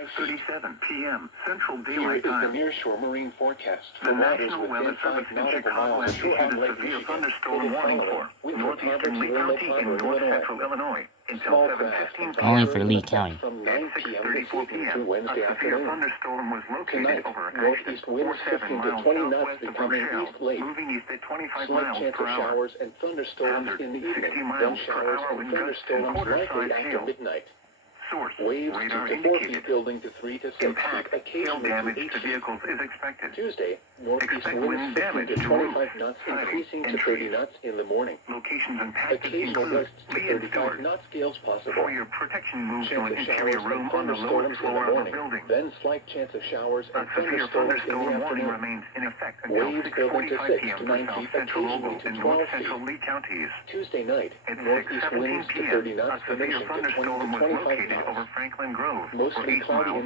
5:37 p.m. Central Here Daylight is the Time. nearshore marine forecast. The National Weather Service in Chicago has issued a severe thunderstorm warning for northeastern Lee County and north central Illinois until 7:15 p.m. Only for Lee County. At 6:34 p.m., a severe thunderstorm was located over Ashton, 47 miles southwest of Rochelle, moving east at 25 miles per hour. And thunderstorms in the 60 evening, miles then per showers hour and with gusts and thunderstorms quarter-size likely after hail. midnight. Source, Waves 2 radar to 4 indicated. feet building to 3 to 6 Impact, feet, hail occasionally damage to 8 to feet. vehicles is expected. Tuesday, northeast Expect winds wind 15 damage to to 25 roofs, knots, siding, increasing and to 30 trees. knots in the morning. Locations impacted Occasional include gusts to Lee and 35 Stewart. knot scales possible. For your protection, move to Chance an of interior showers room and on the lowest thunderstorms in the floor of the morning. building. Then slight chance of showers A and severe thunderstorms in the thunderstorm warning afternoon. remains in effect until Waves building to 6:45 6 p.m. to for 9 South feet, Central occasionally Ogle to and 12 North feet. Central Lee counties. Tuesday night, At northeast 6:17 winds to p.m., 30 a knots severe diminishing to 20 thunderstorm to was 25 located miles. over Franklin Grove for Mostly 8 cloudy miles